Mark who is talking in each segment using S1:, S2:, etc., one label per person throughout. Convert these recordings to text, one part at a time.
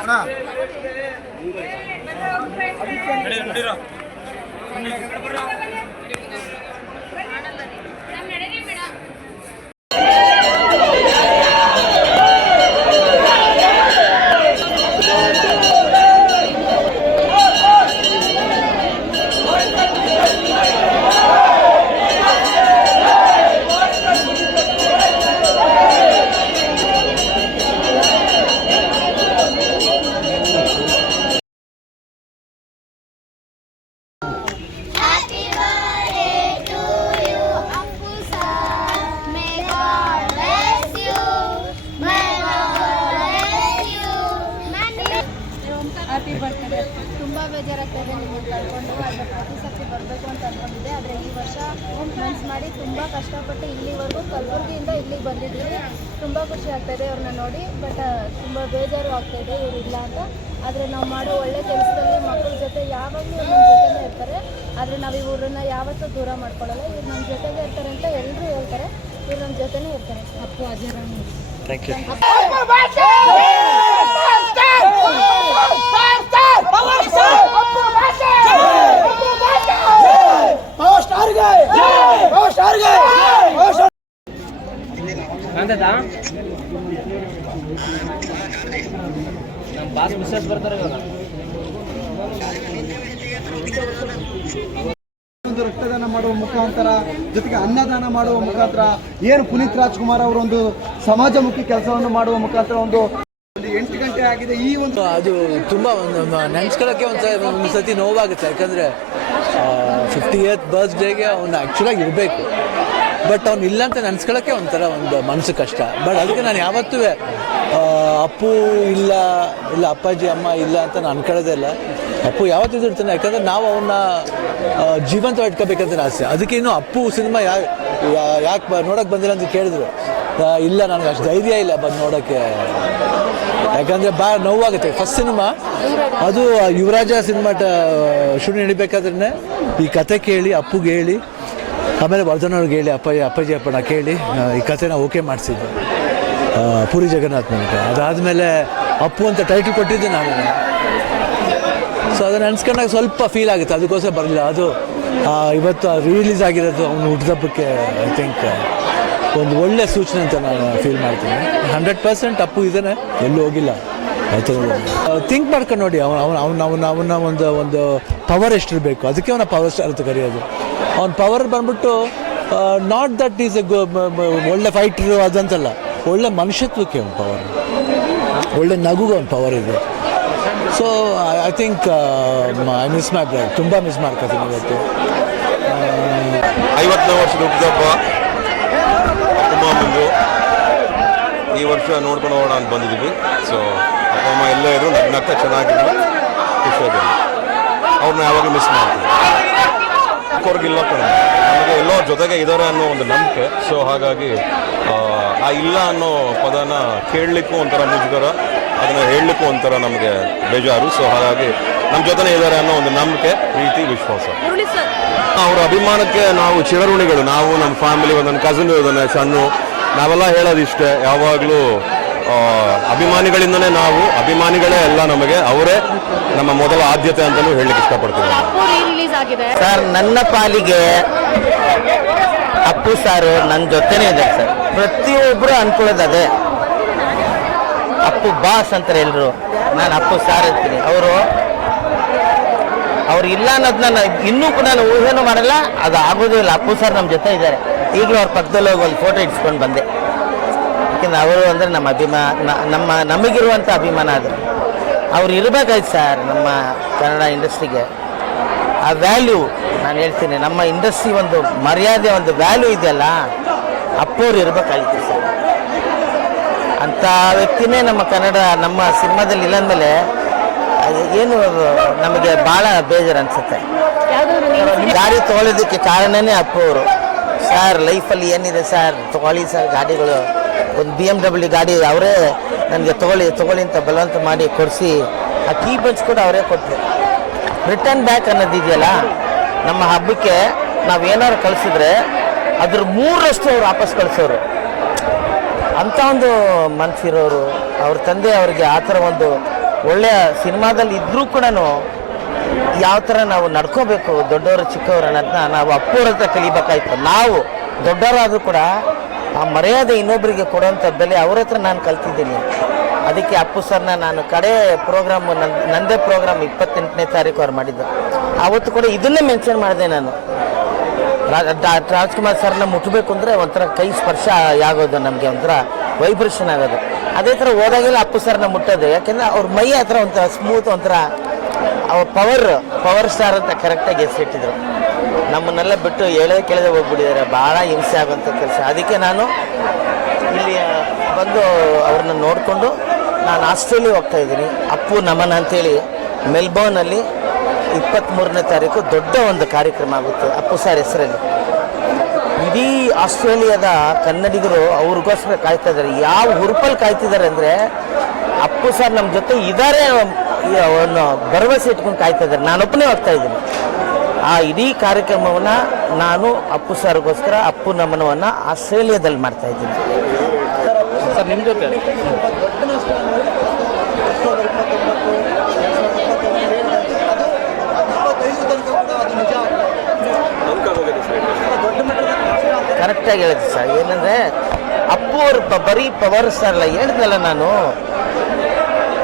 S1: ಅಣ್ಣ.
S2: Happy birthday ತುಂಬ ಬೇಜಾರಾಗ್ತದೆ ನಿಮ್ಮನ್ನು ಕಳ್ಕೊಂಡು ಆದರೆ ಪ್ರತಿ ಸರ್ತಿ ಬರಬೇಕು ಅಂತ ಅಂದ್ಕೊಂಡಿದ್ದೆ ಆದರೆ ಈ ವರ್ಷ ಮನ್ಸು ಮಾಡಿ ತುಂಬ ಕಷ್ಟಪಟ್ಟು ಇಲ್ಲಿವರೆಗೂ ಕಲಬುರಗಿಯಿಂದ ಇಲ್ಲಿಗೆ ಬಂದಿದ್ದೀವಿ ತುಂಬ ಖುಷಿ ಆಗ್ತಾಯಿದೆ ಅವ್ರನ್ನ ನೋಡಿ ಬಟ್ ತುಂಬ ಬೇಜಾರು ಆಗ್ತಾಯಿದೆ ಇವ್ರು ಇಲ್ಲ ಅಂತ ಆದರೆ ನಾವು ಮಾಡೋ ಒಳ್ಳೆ ಕೆಲಸದಲ್ಲಿ ಮಕ್ಕಳ ಜೊತೆ ಯಾವಾಗಲೂ ನಮ್ಮ ಜೊತೆನೇ ಇರ್ತಾರೆ ಆದರೆ ನಾವು ಇವ್ರನ್ನ ಯಾವತ್ತೂ ದೂರ ಮಾಡ್ಕೊಳ್ಳಲ್ಲ ಇವ್ರು ನಮ್ಮ ಜೊತೆಗೆ ಇರ್ತಾರೆ ಅಂತ ಎಲ್ಲರೂ ಹೇಳ್ತಾರೆ ಇವ್ರು ನಮ್ಮ ಜೊತೆನೇ ಇರ್ತಾರೆ ಅಪ್ಪು ಅಜಯರಾಣಿ
S3: ಥ್ಯಾಂಕ್ ಯು
S4: ನಮ್ಮ ಬಾಸ್ ಮಿಸ್ಸಸ್ ಬರ್ತಾರೆ ಇವಾಗ.
S5: ಒಂದು ರಕ್ತದಾನ ಮಾಡುವ ಮುಖಾಂತರ ಜೊತೆಗೆ ಅನ್ನದಾನ ಮಾಡುವ ಮುಖಾಂತರ ಏನು ಪುನೀತ್ ರಾಜ್ಕುಮಾರ್ ಅವರು ಒಂದು ಸಮಾಜಮುಖಿ ಕೆಲಸವನ್ನು ಮಾಡುವ ಮುಖಾಂತರ ಒಂದು ಒಂದು ಎಂಟು ಗಂಟೆ ಆಗಿದೆ ಈ ಒಂದು
S3: ಅದು ತುಂಬಾ ನೆನೆಸ್ಕೊಳ್ಳೋಕ್ಕೆ ಒಂದು ಒಂದು ಸತಿ ನೋವಾಗುತ್ತೆ. ಯಾಕಂದ್ರೆ ಫಿಫ್ಟಿ ಏತ್ ಬರ್ತ್ಡೇಗೆ ಅವ್ನು ಆ್ಯಕ್ಚುಲಾಗಿ ಇರಬೇಕು. ಬಟ್ ಅವ್ನು ಇಲ್ಲ ಅಂತ ನೆನೆಸ್ಕೊಳ್ಳೋಕ್ಕೆ ಒಂಥರ ಒಂದು ಮನಸ್ಸು ಕಷ್ಟ. ಬಟ್ ಅದಕ್ಕೆ ನಾನು ಯಾವತ್ತೂ ಅಪ್ಪು ಇಲ್ಲ ಇಲ್ಲ, ಅಪ್ಪಾಜಿ, ಅಮ್ಮ ಇಲ್ಲ ಅಂತ ನಾನು ಅನ್ಕೊಳ್ಳೋದೇ ಇಲ್ಲ. ಅಪ್ಪು ಯಾವತ್ತಿದ್ರು ಇರ್ತಾನೆ ಯಾಕಂದರೆ ನಾವು ಅವನ್ನ ಜೀವಂತ ಇಟ್ಕೋಬೇಕಂತ ಆಸೆ. ಅದಕ್ಕೆ ಇನ್ನೂ ಅಪ್ಪು ಸಿನಿಮಾ ಯಾ ಯಾಕೆ ನೋಡೋಕೆ ಬಂದಿಲ್ಲ ಅಂತ ಕೇಳಿದ್ರು. ಇಲ್ಲ, ನನಗೆ ಅಷ್ಟು ಧೈರ್ಯ ಇಲ್ಲ ಬಂದು ನೋಡೋಕ್ಕೆ ಯಾಕಂದರೆ ಭಾಳ ನೋವಾಗುತ್ತೆ. ಫಸ್ಟ್ ಸಿನಿಮಾ, ಅದು ಯುವರಾಜ ಸಿನಿಮಾ ಶೂಟಿಂಗ್ ನಡಿಬೇಕಾದ್ರೆ ಈ ಕತೆ ಕೇಳಿ, ಅಪ್ಪುಗೆ ಹೇಳಿ ಆಮೇಲೆ ವರ್ಧನವ್ರಿಗೆ ಹೇಳಿ ಅಪ್ಪಯ್ಯ ಅಪ್ಪಾಜಿ ಅಪ್ಪನ ಕೇಳಿ ಈ ಕಥೆನ ಓಕೆ ಮಾಡಿಸಿದ್ದು. ಪುರಿ ಜಗನ್ನಾಥ್ ನನಗೆ ಅದಾದಮೇಲೆ ಅಪ್ಪು ಅಂತ ಟೈಟಲ್ ಕೊಟ್ಟಿದ್ದೆ ನಾನು. ಸೊ ಅದನ್ನು ಅನ್ಸ್ಕೊಂಡಾಗ ಸ್ವಲ್ಪ ಫೀಲ್ ಆಗುತ್ತೆ. ಅದಕ್ಕೋಸ್ಕರ ಬರಲಿಲ್ಲ. ಅದು ಇವತ್ತು ರಿಲೀಸ್ ಆಗಿರೋದು ಅವನು ಹುಟ್ಟಿದಬ್ಬಕ್ಕೆ ಐ ಥಿಂಕ್ ಒಂದು ಒಳ್ಳೆ ಸೂಚನೆ ಅಂತ ನಾನು ಫೀಲ್ ಮಾಡ್ತೀನಿ. ಹಂಡ್ರೆಡ್ ಪರ್ಸೆಂಟ್ ಅಪ್ಪು ಇದ್ದಾನೆ. ಎಲ್ಲೂ ಹೋಗಿಲ್ಲ. ಥಿಂಕ್ ಮಾಡ್ಕೊಂಡು ನೋಡಿ. ಅವನು, ಅವನ ಅವನ ಅವನ ಒಂದು ಒಂದು ಪವರ್ ಎಷ್ಟಿರಬೇಕು. ಅದಕ್ಕೆ ಅವನ ಪವರ್ ಸ್ಟಾರ್ ಅಂತ ಕರೆಯೋದು. ಅವನ ಪವರ್ ಬಂದ್ಬಿಟ್ಟು ನಾಟ್ ದಟ್ ಈಸ್ ಎ ಒಳ್ಳೆ ಫೈಟ್ರು ಅದಂತಲ್ಲ, ಒಳ್ಳೆ ಮನುಷ್ಯತ್ವಕ್ಕೆ ಅವ್ನ ಪವರ್ ಒಳ್ಳೆ ನಗುಗೆ ಅವ್ನ ಪವರ್ ಇದೆ. So I think I miss my brother ತುಂಬ ಮಿಸ್ ಮಾಡ್ಕೊತೀನಿ ಇವತ್ತು.
S6: ಐವತ್ತನೇ ವರ್ಷದ ಹುಟ್ಟಿದಬ್ಬ ಅಪ್ಪ ಮುಂದು ಈ ವರ್ಷ ನೋಡ್ಕೊಂಡು ಹೋಗೋಣ ಅಂತ ಬಂದಿದ್ದೀವಿ. ಸೊ ಅಪ್ಪ ಅಮ್ಮ ಎಲ್ಲೇ ಇದ್ರು ನಗ್ನಗ್ತ ಚೆನ್ನಾಗಿದ್ವಿ ಖುಷಿಯಾಗಿದೆ ಅವ್ರನ್ನ ಯಾವಾಗಲೂ ಮಿಸ್ ಮಾಡ್ತೀವಿ ಅವ್ರಿಗಿಲ್ಲ ಕಣ. ನಮಗೆ ಎಲ್ಲೋ ಜೊತೆಗೆ ಇದ್ದಾರೆ ಅನ್ನೋ ಒಂದು ನಂಬಿಕೆ. ಸೊ ಹಾಗಾಗಿ ಆ, ಇಲ್ಲ ಅನ್ನೋ ಪದನ ಕೇಳಲಿಕ್ಕೂ ಒಂಥರ ಮುಜುಗರ. ಅದನ್ನು ಹೇಳಲಿಕ್ಕೂ ಒಂಥರ ನಮಗೆ ಬೇಜಾರು. ಸೊ ಹಾಗಾಗಿ ನಮ್ಮ ಜೊತೆನೇ ಇದ್ದಾರೆ ಅನ್ನೋ ಒಂದು ನಂಬಿಕೆ ಪ್ರೀತಿ ವಿಶ್ವಾಸ. ಅವರ ಅಭಿಮಾನಕ್ಕೆ ನಾವು ಚಿರಋಣಿಗಳು. ನಾವು ನಮ್ಮ ಫ್ಯಾಮಿಲಿ ನನ್ನ ಕಸಿನ್ ಇದ್ದಾನೆ ಸಣ್ಣ ನಾವೆಲ್ಲ ಹೇಳೋದಿಷ್ಟೇ. ಯಾವಾಗಲೂ ಅಭಿಮಾನಿಗಳಿಂದನೇ ನಾವು ಅಭಿಮಾನಿಗಳೇ ಎಲ್ಲ ನಮಗೆ ಅವರೇ ನಮ್ಮ ಮೊದಲ ಆದ್ಯತೆ ಅಂತಲೂ ಹೇಳಲಿಕ್ಕೆ ಇಷ್ಟಪಡ್ತೀವಿ
S7: ಸರ್ ನನ್ನ ಪಾಲಿಗೆ ಅಪ್ಪು ಸಾರು ನನ್ನ ಜೊತೆನೇ ಇದೆ ಸರ್. ಪ್ರತಿಯೊಬ್ಬರು ಅನ್ಕೊಳ್ಳೋದು ಅದೇ. ಅಪ್ಪು ಬಾಸ್ ಅಂತಾರೆ ಎಲ್ಲರೂ ನಾನು ಅಪ್ಪು ಸಾರ್ ಇರ್ತೀನಿ ಅವರು ಅವ್ರು ಇಲ್ಲ ಅನ್ನೋದನ್ನ ನಾನು ಇನ್ನೂ ಕೂಡ ನಾನು ಊಹೆನೂ ಮಾಡಲ್ಲ. ಅದು ಆಗೋದೇ ಇಲ್ಲ. ಅಪ್ಪು ಸರ್ ನಮ್ಮ ಜೊತೆ ಇದ್ದಾರೆ. ಈಗಲೂ ಅವ್ರ ಪಕ್ಕದಲ್ಲಿ ಹೋಗಿ ಒಂದು ಫೋಟೋ ಇಟ್ಸ್ಕೊಂಡು ಬಂದೆ. ಯಾಕೆಂದ್ರೆ ಅವರು ಅಂದರೆ ನಮ್ಮ ಅಭಿಮಾನ ನಮ್ಮ ನಮಗಿರುವಂಥ ಅಭಿಮಾನ ಅದು. ಅವ್ರು ಇರಬೇಕಾಯ್ತು ಸರ್ ನಮ್ಮ ಕನ್ನಡ ಇಂಡಸ್ಟ್ರಿಗೆ. ಆ ವ್ಯಾಲ್ಯೂ ನಾನು ಹೇಳ್ತೀನಿ ನಮ್ಮ ಇಂಡಸ್ಟ್ರಿ ಒಂದು ಮರ್ಯಾದೆ ಒಂದು ವ್ಯಾಲ್ಯೂ ಇದೆಯಲ್ಲ ಅಪ್ಪವ್ರು ಇರಬೇಕಾಗಿತ್ತು ಸರ್. ಅಂಥ ವ್ಯಕ್ತಿನೇ ನಮ್ಮ ಕನ್ನಡ ನಮ್ಮ ಸಿನಿಮಾದಲ್ಲಿ ಇಲ್ಲ ಅಂದಮೇಲೆ ಅದು ಏನು ನಮಗೆ ಭಾಳ ಬೇಜಾರು ಅನಿಸುತ್ತೆ. ಗಾಡಿ ತೊಗೊಳೋದಕ್ಕೆ ಕಾರಣನೇ ಅಪ್ಪೋರು. ಅವರು ಸರ್ ಲೈಫಲ್ಲಿ ಏನಿದೆ ಸರ್? ತೊಗೊಳ್ಳಿ ಸರ್ ಗಾಡಿಗಳು. ಒಂದು ಬಿ ಎಂ ಡಬ್ಲ್ಯೂ ಗಾಡಿ ಅವರೇ ನನಗೆ ತೊಗೊಳ್ಳಿ ತೊಗೊಳ್ಳಿ ಅಂತ ಬಲವಂತ ಮಾಡಿ ಕೊಡಿಸಿ, ಆ ಕೀ ಬಂಚ್ ಕೂಡ ಅವರೇ ಕೊಟ್ಟರು ರಿಟರ್ನ್ ಬ್ಯಾಕ್ ಅನ್ನೋದಿದೆಯಲ್ಲ ನಮ್ಮ ಹಬ್ಬಕ್ಕೆ ನಾವು ಏನಾದ್ರು ಕಳಿಸಿದ್ರೆ ಅದ್ರ ಮೂರರಷ್ಟು ಅವ್ರು ವಾಪಸ್ ಕಳಿಸೋರು. ಅಂಥ ಒಂದು ಮನಸ್ಸಿರೋರು ಅವ್ರ ತಂದೆ ಅವರಿಗೆ ಆ ಥರ ಒಂದು ಒಳ್ಳೆಯ ಸಿನಿಮಾದಲ್ಲಿ ಇದ್ದರೂ ಕೂಡ ಯಾವ ಥರ ನಾವು ನಡ್ಕೋಬೇಕು, ದೊಡ್ಡವರು ಚಿಕ್ಕವರು ಅನ್ನೋದನ್ನ ನಾವು ಅಪ್ಪವ್ರ ಹತ್ರ ಕಲಿಬೇಕಾಯ್ತು. ನಾವು ದೊಡ್ಡವರಾದರೂ ಕೂಡ ಆ ಮರ್ಯಾದೆ ಇನ್ನೊಬ್ಬರಿಗೆ ಕೊಡುವಂಥ ಬೆಲೆ ಅವ್ರ ಹತ್ರ ನಾನು ಕಲ್ತಿದ್ದೀನಿ. ಅದಕ್ಕೆ ಅಪ್ಪು ಸರ್ನ ನಾನು ಕಡೆ ಪ್ರೋಗ್ರಾಮ್ ನನ್ನ ನಂದೇ ಪ್ರೋಗ್ರಾಮ್ ಇಪ್ಪತ್ತೆಂಟನೇ ತಾರೀಕು ಅವ್ರು ಮಾಡಿದ್ದು. ಆವತ್ತು ಕೂಡ ಇದನ್ನೇ ಮೆನ್ಷನ್ ಮಾಡಿದೆ ನಾನು. ರಾಜ್ಕುಮಾರ್ ಸರ್ನ ಮುಟ್ಟಬೇಕು ಅಂದರೆ ಒಂಥರ ಕೈ ಸ್ಪರ್ಶ ಆಗೋದು ನಮಗೆ, ಒಂಥರ ವೈಬ್ರೇಷನ್ ಆಗೋದು. ಅದೇ ಥರ ಹೋದಾಗೆಲ್ಲ ಅಪ್ಪು ಸರ್ನ ಮುಟ್ಟೋದು. ಯಾಕೆಂದರೆ ಅವ್ರ ಮೈ ಹತ್ರ ಒಂಥರ ಸ್ಮೂತ್ ಒಂಥರ ಅವ್ರ ಪವರ್ ಪವರ್ ಸ್ಟಾರ್ ಅಂತ ಕರೆಕ್ಟಾಗಿ ಹೆಸರಿಟ್ಟಿದ್ರು. ನಮ್ಮನ್ನೆಲ್ಲ ಬಿಟ್ಟು ಎಳೆ ಕೆಳಗೆ ಹೋಗ್ಬಿಟ್ಟಿದ್ದಾರೆ. ಭಾಳ ಹಿಂಸೆ ಆಗುವಂಥ ಕೆಲಸ. ಅದಕ್ಕೆ ನಾನು ಇಲ್ಲಿ ಬಂದು ಅವ್ರನ್ನ ನೋಡಿಕೊಂಡು ನಾನು ಆಸ್ಟ್ರೇಲಿಯಾ ಹೋಗ್ತಾ ಇದ್ದೀನಿ. ಅಪ್ಪು ನಮನ ಅಂತೇಳಿ ಮೆಲ್ಬೋರ್ನಲ್ಲಿ ಇಪ್ಪತ್ತ್ಮೂರನೇ ತಾರೀಕು ದೊಡ್ಡ ಒಂದು ಕಾರ್ಯಕ್ರಮ ಆಗುತ್ತೆ. ಅಪ್ಪು ಸರ್ ಹೆಸರಲ್ಲಿ. ಇಡೀ ಆಸ್ಟ್ರೇಲಿಯಾದ ಕನ್ನಡಿಗರು ಅವ್ರಿಗೋಸ್ಕರ ಕಾಯ್ತಾ ಇದ್ದಾರೆ. ಯಾವ ಹುರುಪಲ್ಲಿ ಕಾಯ್ತಿದ್ದಾರೆ ಅಂದರೆ ಅಪ್ಪು ಸರ್ ನಮ್ಮ ಜೊತೆ ಇದಾರೆ ಅವನು ಭರವಸೆ ಇಟ್ಕೊಂಡು ಕಾಯ್ತಾ ಇದ್ದಾರೆ. ನಾನೊಬ್ಬನೇ ಹೋಗ್ತಾ ಇದ್ದೀನಿ. ಆ ಇಡೀ ಕಾರ್ಯಕ್ರಮವನ್ನು ನಾನು ಅಪ್ಪು ಸರ್ಗೋಸ್ಕರ ಅಪ್ಪು ನಮನವನ್ನು ಆಸ್ಟ್ರೇಲಿಯಾದಲ್ಲಿ ಮಾಡ್ತಾ ಇದ್ದೀನಿ.
S4: ಸರ್ ನಿಮ್ಮ ಜೊತೆ
S7: ಕರೆಕ್ಟಾಗಿ ಹೇಳಿದೆ ಸರ್. ಏನಂದರೆ ಅಪ್ಪು ಅವ್ರ ಬರೀ ಪವರ್ ಸರ್ ಅಲ್ಲ ಹೇಳಿದ್ನಲ್ಲ ನಾನು?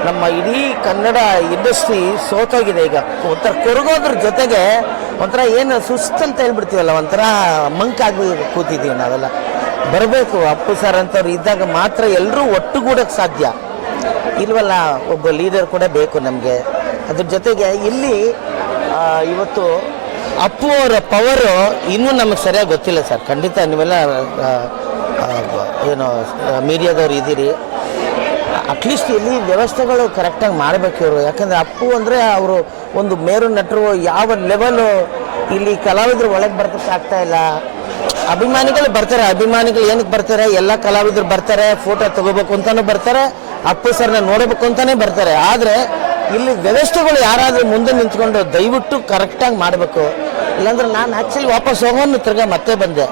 S7: ನಮ್ಮ ಇಡೀ ಕನ್ನಡ ಇಂಡಸ್ಟ್ರಿ ಸೋತೋಗಿದೆ ಈಗ. ಒಂಥರ ಕೊರಗೋದ್ರ ಜೊತೆಗೆ ಒಂಥರ ಏನು ಸುಸ್ತು ಅಂತ ಹೇಳ್ಬಿಡ್ತೀವಲ್ಲ, ಒಂಥರ ಮಂಕಾಗಿ ಕೂತಿದ್ದೀವಿ ನಾವೆಲ್ಲ. ಬರಬೇಕು, ಅಪ್ಪು ಸರ್ ಅಂತವ್ರು ಇದ್ದಾಗ ಮಾತ್ರ ಎಲ್ಲರೂ ಒಟ್ಟುಗೂಡಕ್ಕೆ ಸಾಧ್ಯ. ಇಲ್ವಲ್ಲ, ಒಬ್ಬ ಲೀಡರ್ ಕೂಡ ಬೇಕು ನಮಗೆ. ಅದ್ರ ಜೊತೆಗೆ ಇಲ್ಲಿ ಇವತ್ತು ಅಪ್ಪು ಅವರ ಪವರು ಇನ್ನೂ ನಮಗೆ ಸರಿಯಾಗಿ ಗೊತ್ತಿಲ್ಲ ಸರ್ ಖಂಡಿತ ನೀವೆಲ್ಲ ಏನು ಮೀಡಿಯಾದವ್ರು ಇದ್ದೀರಿ. ಅಟ್ಲೀಸ್ಟ್ ಇಲ್ಲಿ ವ್ಯವಸ್ಥೆಗಳು ಕರೆಕ್ಟಾಗಿ ಮಾಡಬೇಕು ಇವರು. ಯಾಕಂದರೆ ಅಪ್ಪು ಅಂದರೆ ಅವರು ಒಂದು ಮೇರು ನಟರು, ಯಾವ ಲೆವೆಲು ಇಲ್ಲಿ ಕಲಾವಿದರು ಒಳಗೆ ಬರ್ತಕ್ಕೆ ಆಗ್ತಾ ಇಲ್ಲ. ಅಭಿಮಾನಿಗಳು ಬರ್ತಾರೆ, ಅಭಿಮಾನಿಗಳು ಏನಕ್ಕೆ ಬರ್ತಾರೆ, ಎಲ್ಲ ಕಲಾವಿದರು ಬರ್ತಾರೆ ಫೋಟೋ ತಗೋಬೇಕು ಅಂತಲೂ ಬರ್ತಾರೆ, ಅಪ್ಪು ಸರ್ನ ನೋಡಬೇಕು ಅಂತಾನೆ ಬರ್ತಾರೆ. ಆದರೆ ಇಲ್ಲಿ ವ್ಯವಸ್ಥೆಗಳು ಯಾರಾದರೂ ಮುಂದೆ ನಿಂತ್ಕೊಂಡು ದಯವಿಟ್ಟು ಕರೆಕ್ಟಾಗಿ ಮಾಡಬೇಕು. ಇಲ್ಲಾಂದ್ರೆ ನಾನು ಆ್ಯಕ್ಚುಲಿ ವಾಪಸ್ ಹೋಗೋನು ತಿರ್ಗಾ ಮತ್ತೆ ಬಂದೆ.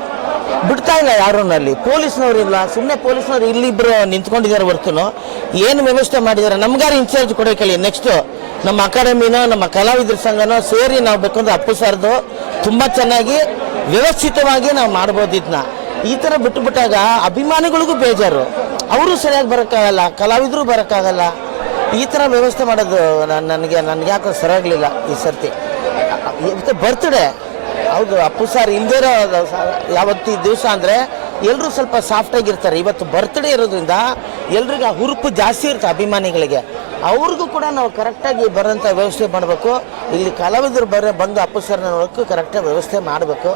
S7: ಬಿಡ್ತಾ ಇಲ್ಲ ಯಾರೂ ಅಲ್ಲಿ. ಪೊಲೀಸ್ನವ್ರು ಇಲ್ಲ. ಸುಮ್ಮನೆ ಪೊಲೀಸ್ನವ್ರು ಇಲ್ಲಿಬ್ರು ನಿಂತ್ಕೊಂಡಿದ್ದಾರೆ ಹೊರ್ತುನು. ಏನು ವ್ಯವಸ್ಥೆ ಮಾಡಿದ್ದಾರೆ? ನಮ್ಗಾರು ಇನ್ಚಾರ್ಜ್ ಕೊಡೋಕೆ ನೆಕ್ಸ್ಟು ನಮ್ಮ ಅಕಾಡೆಮಿನೋ, ನಮ್ಮ ಕಲಾವಿದ್ರ ಸಂಘನೋ ಸೇರಿ ನಾವು ಬೇಕಂದ್ರೆ ಅಪ್ಪು ಸರ್ದು ತುಂಬ ಚೆನ್ನಾಗಿ ವ್ಯವಸ್ಥಿತವಾಗಿ ನಾವು ಮಾಡ್ಬೋದು ಇದನ್ನ ಈ ಥರ ಬಿಟ್ಟುಬಿಟ್ಟಾಗ ಅಭಿಮಾನಿಗಳಿಗೂ ಬೇಜಾರು. ಅವರು ಸರಿಯಾಗಿ ಬರೋಕ್ಕಾಗಲ್ಲ, ಕಲಾವಿದರು ಬರೋಕ್ಕಾಗಲ್ಲ. ಈ ಥರ ವ್ಯವಸ್ಥೆ ಮಾಡೋದು ನಾನ್- ನನಗೆ ನನಗೆ ಯಾಕೋ ಸರಿಯಾಗಲಿಲ್ಲ ಈ ಸರ್ತಿ. ಬರ್ತ್ಡೇ ಹೌದು, ಅಪ್ಪು ಸರ್ ಇಲ್ದೇ ಇರೋ ಯಾವತ್ತು ದಿವಸ ಅಂದರೆ ಎಲ್ಲರೂ ಸ್ವಲ್ಪ ಸಾಫ್ಟಾಗಿರ್ತಾರೆ ಇವತ್ತು ಬರ್ತ್ಡೇ ಇರೋದ್ರಿಂದ ಎಲ್ರಿಗೂ ಆ ಹುರುಪು ಜಾಸ್ತಿ ಇರುತ್ತೆ ಅಭಿಮಾನಿಗಳಿಗೆ. ಅವ್ರಿಗೂ ಕೂಡ ನಾವು ಕರೆಕ್ಟಾಗಿ ಬರೋಂಥ ವ್ಯವಸ್ಥೆ ಮಾಡಬೇಕು. ಇಲ್ಲಿ ಕಲಾವಿದರು ಬರೋ, ಬಂದು ಅಪ್ಪು ಸರ್ನ ನೋಡೋಕ್ಕೂ ಕರೆಕ್ಟಾಗಿ ವ್ಯವಸ್ಥೆ ಮಾಡಬೇಕು.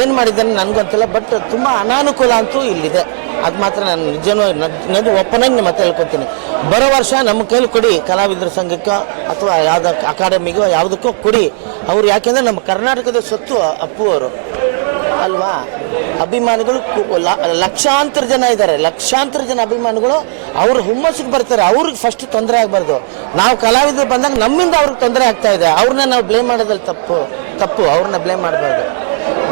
S7: ಏನು ಮಾಡಿದ್ದಾನೆ ನನಗಂತಿಲ್ಲ ಬಟ್ ತುಂಬ ಅನಾನುಕೂಲ ಅಂತೂ ಇಲ್ಲಿದೆ. ಅದು ಮಾತ್ರ ನಾನು ನಿಜನೂ ನದು ಒಪ್ಪನಾಗಿ ಮತ್ತೆ ಹೇಳ್ಕೊತೀನಿ. ಬರೋ ವರ್ಷ ನಮ್ಮ ಕೈಲಿ ಕೊಡಿ, ಕಲಾವಿದರ ಸಂಘಕ್ಕೋ ಅಥವಾ ಯಾವುದೋ ಅಕಾಡೆಮಿಗೋ ಯಾವುದಕ್ಕೋ ಕೊಡಿ. ಅವ್ರು ಯಾಕೆಂದರೆ ನಮ್ಮ ಕರ್ನಾಟಕದ ಸೊತ್ತು ಅಪ್ಪು ಅವರು ಅಲ್ವಾ? ಅಭಿಮಾನಿಗಳು ಲಕ್ಷಾಂತರ ಜನ ಇದ್ದಾರೆ. ಲಕ್ಷಾಂತರ ಜನ ಅಭಿಮಾನಿಗಳು ಅವ್ರ ಹುಮ್ಮಸ್ಸಿಗೆ ಬರ್ತಾರೆ. ಅವ್ರಿಗೆ ಫಸ್ಟ್ ತೊಂದರೆ ಆಗಬಾರ್ದು. ನಾವು ಕಲಾವಿದರು ಬಂದಾಗ ನಮ್ಮಿಂದ ಅವ್ರಿಗೆ ತೊಂದರೆ ಆಗ್ತಾ ಇದೆ. ಅವ್ರನ್ನ ನಾವು ಬ್ಲೇಮ್ ಮಾಡೋದ್ರಲ್ಲಿ ತಪ್ಪು. ತಪ್ಪು. ಅವ್ರನ್ನ ಬ್ಲೇಮ್ ಮಾಡಬಾರ್ದು.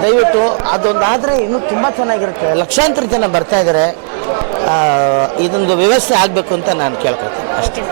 S7: ದಯವಿಟ್ಟು ಅದೊಂದಾದರೆ ಇನ್ನೂ ತುಂಬ ಚೆನ್ನಾಗಿರುತ್ತೆ. ಲಕ್ಷಾಂತರ ಜನ ಬರ್ತಾ ಇದ್ದಾರೆ ಇದೊಂದು ವ್ಯವಸ್ಥೆ ಆಗಬೇಕು ಅಂತ ನಾನು ಕೇಳ್ಕೊಳ್ತೀನಿ. ಅಷ್ಟೇ.